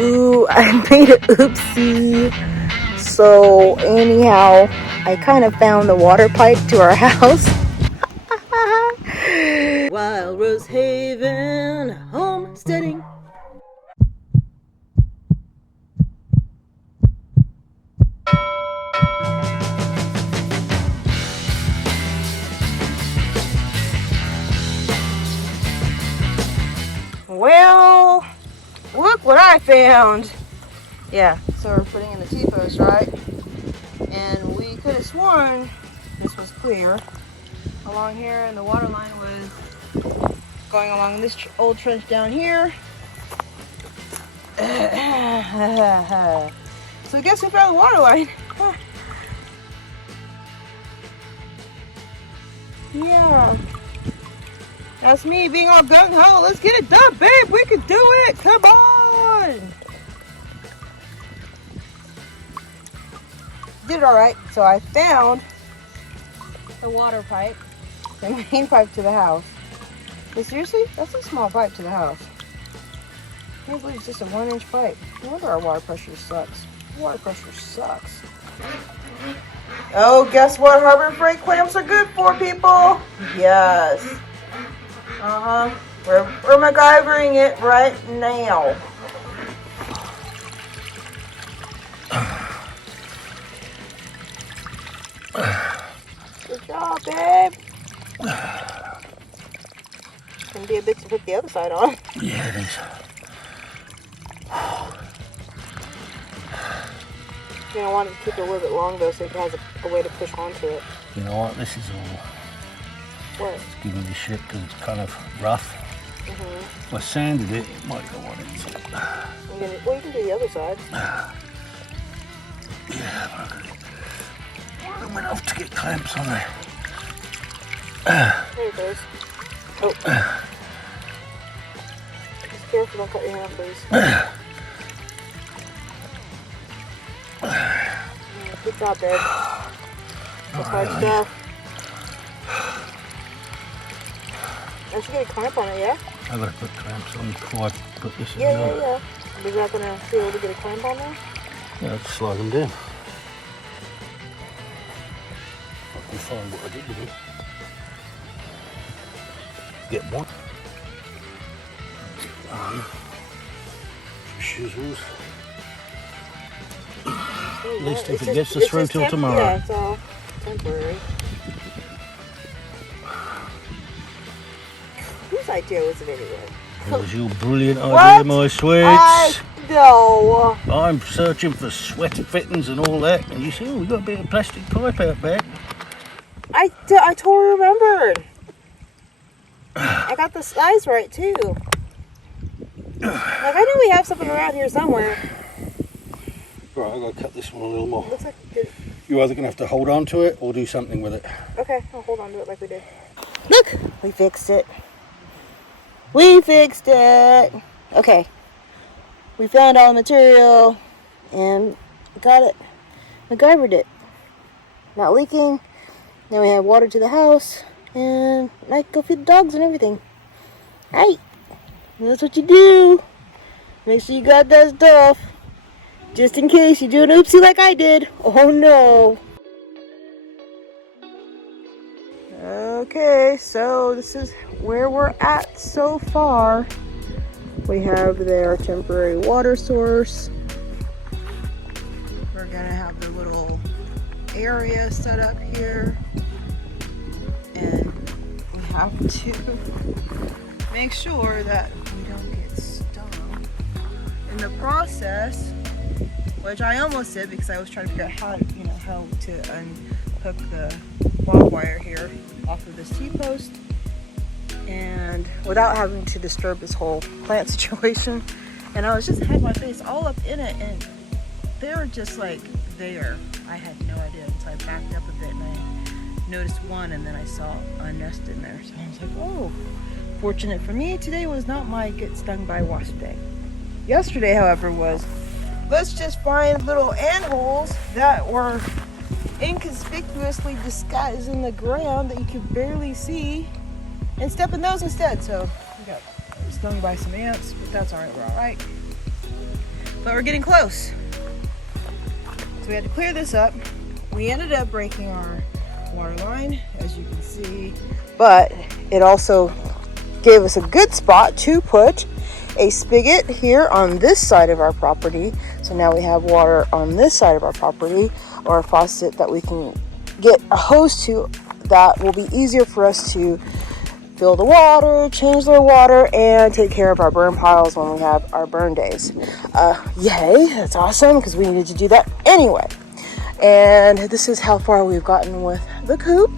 ooh, I made a oopsie. So anyhow, I kind of found the water pipe to our house. Wild Rose Haven, homesteading. Well, look what I found. Yeah, so we're putting in the T-post, right? And we could have sworn this was clear along here, and the water line was going along this old trench down here. So I guess we found the water line. Yeah. That's me being all gung-ho. Let's get it done, babe. We can do it. Come on. Did it all right. So I found the water pipe, the main pipe to the house. But seriously, that's a small pipe to the house. I can't believe it's just a 1-inch pipe. No wonder our water pressure sucks. Water pressure sucks. Oh, guess what Harbor Freight clamps are good for, people? Yes. We're MacGyvering it right now. Good job, babe. It's gonna be a bit to put the other side on. Yeah, it is. You know, I want to keep it a little bit long though, so it has a way to push onto it. You know what? This is all. What? It's giving me shit because it's kind of rough. If I sanded it, it might go on it. So. Well, you can do the other side. Yeah, but I'm enough to get clamps on there. There it goes. Oh. Just careful, don't cut your hand, please. Good job, babe. That's hard stuff. I should get a clamp on it, yeah? I gotta put clamps on before I put this in. Yeah. Is that gonna be able to get a clamp on there? Yeah, I'll just slide them down. I can find what I did with it. Get one. Scissors. At least if it gets us through till tomorrow. Yeah, it's all temporary. Whose idea was it anyway? It was your brilliant idea, my sweets. No. I'm searching for sweat fittings and all that, and you see, oh, we got a bit of plastic pipe out back. I totally remembered. I got the size right too. Like I know we have something around here somewhere. Right, I've got to cut this one a little more. Looks like it. You're either going to have to hold on to it or do something with it. Okay, I'll hold on to it like we did. Look, we fixed it. We fixed it. Okay, we found all the material and got it. MacGyvered it. Not leaking. Now we have water to the house and I can go feed the dogs and everything. Hey, that's what you do. Make sure you got that stuff. Just in case you do an oopsie like I did. Oh no. Okay, so this is where we're at so far. We have their temporary water source. We're gonna have the little area set up here. And we have to make sure that we don't get stung in the process, which I almost did because I was trying to figure out how to unhook the barbed wire here off of this T-post, and without having to disturb this whole plant situation. And I was just had my face all up in it, and they were just like there. I had no idea until I backed up a bit and I noticed one, and then I saw a nest in there. So I was like, oh, fortunate for me, today was not my get stung by wasp day. Yesterday, however, was let's just find little ant holes that were inconspicuously disguised in the ground that you could barely see and step in those instead. So we got stung by some ants, but that's all right, we're all right. but we're getting close. So we had to clear this up. We ended up breaking our water line, as you can see, but it also gave us a good spot to put a spigot here on this side of our property. So now we have water on this side of our property, or a faucet that we can get a hose to that will be easier for us to fill the water, change the water, and take care of our burn piles when we have our burn days. Yay, that's awesome, because we needed to do that anyway. And this is how far we've gotten with the coop.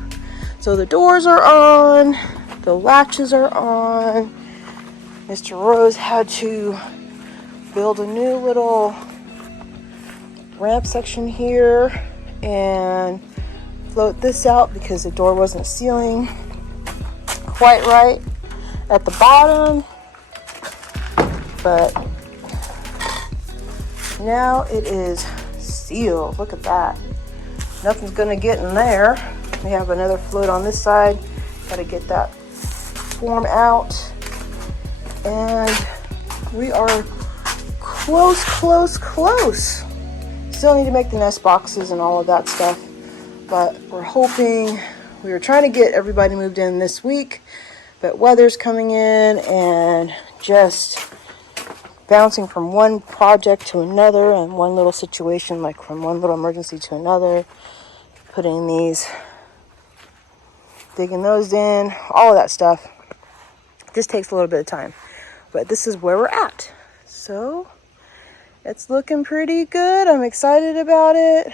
So the doors are on, the latches are on. Mr. Rose had to build a new little ramp section here and float this out because the door wasn't sealing quite right at the bottom. But now it is sealed. Look at that. Nothing's gonna get in there. We have another float on this side. Gotta get that form out. And we are close. Still need to make the nest boxes and all of that stuff. But we're hoping, we were trying to get everybody moved in this week, but weather's coming in and just bouncing from one project to another and one little situation, like from one little emergency to another. Putting these, digging those in, all of that stuff. This takes a little bit of time, but this is where we're at. So it's looking pretty good. I'm excited about it.